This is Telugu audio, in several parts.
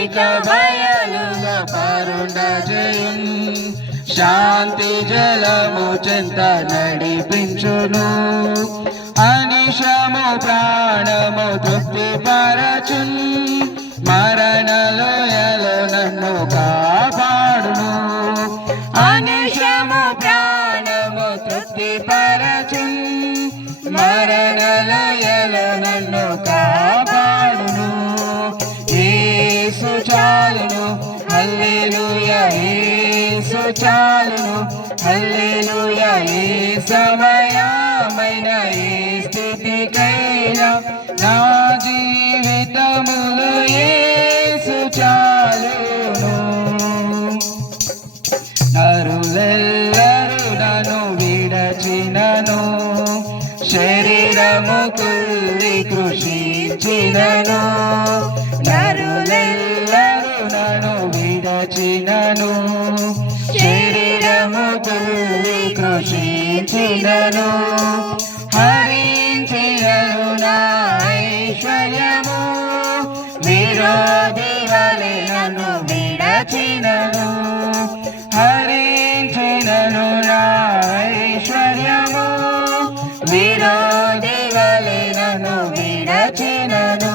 ఇక బయలుగా పరుండజేయున్ శాంతి జలము చెంత నడిపించును అనిశము ప్రాణము తృప్తి పరచున్ మరణలోయలో నన్ను కాపాడును అనిశము ప్రాణము తృప్తి పరచున్ మరణలోయలో నన్ను కాపాడును యేసు చాలును హల్లెలూయా యేసు చాలును హల్లెలూయా ఏ సమయమైన ఏ స్థితికైనా నా జీవితములో యేసు చాలును నరులెల్లరూ నన్ను విడచినను శరీరము కుల్లి కృషించినను నరులెల్లరూ నన్ను విడచినను శరీరము కుల్లి కృషించినను హరించినను నా ఐశ్వర్యము విరోధి వలె నన్ను విడచినను హరించినను నా ఐశ్వర్యము విరోధి వలె నన్ను విడచినను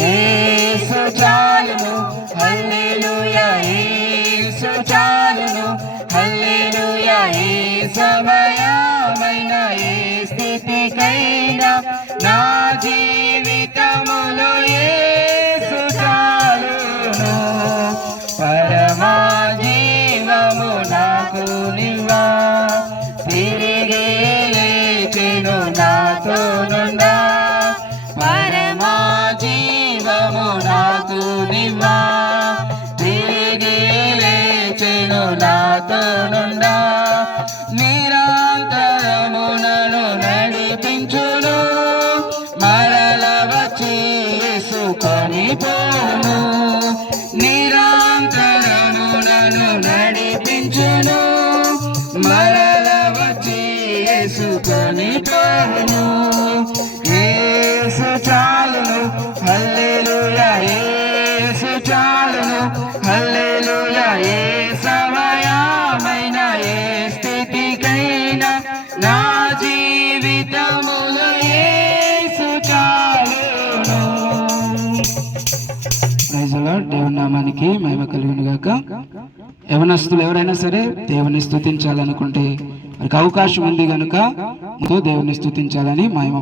యేసు చాలును హల్లెలూయా యేసు చాలును హల్లెలూయా ఏ సమయమైన ఏ స్థితికైనా నా జీవితములో యేసు చాలును పరమా జీవము నాకు నివా తిరిగి లేచెను నాతో నుండా పరమా జీవము నాకు నివా తిరిగి లేచెను నాతో నుండా నిరంతరమునను నడిపించును మరల వచ్చి యేసుకొని పోను నిరంతరమునను నడిపించును మరల వచ్చి యేసుకొని పోను యేసు చాలును హల్లెలూయా యేసు చాలును హల్లెలూయా ఏ సమయమైన ఏ స్థితికైనా నా జీవితములో యేసు చాలును. Praise the lord. దేవుని నామానికి మహిమ కలుగును గాక. యవనస్తులు ఎవరైనా సరే దేవుని స్తుతించాలనుకుంటే వారికి అవకాశం ఉంది కనుక దేవుని స్తుతించాలని మహిమ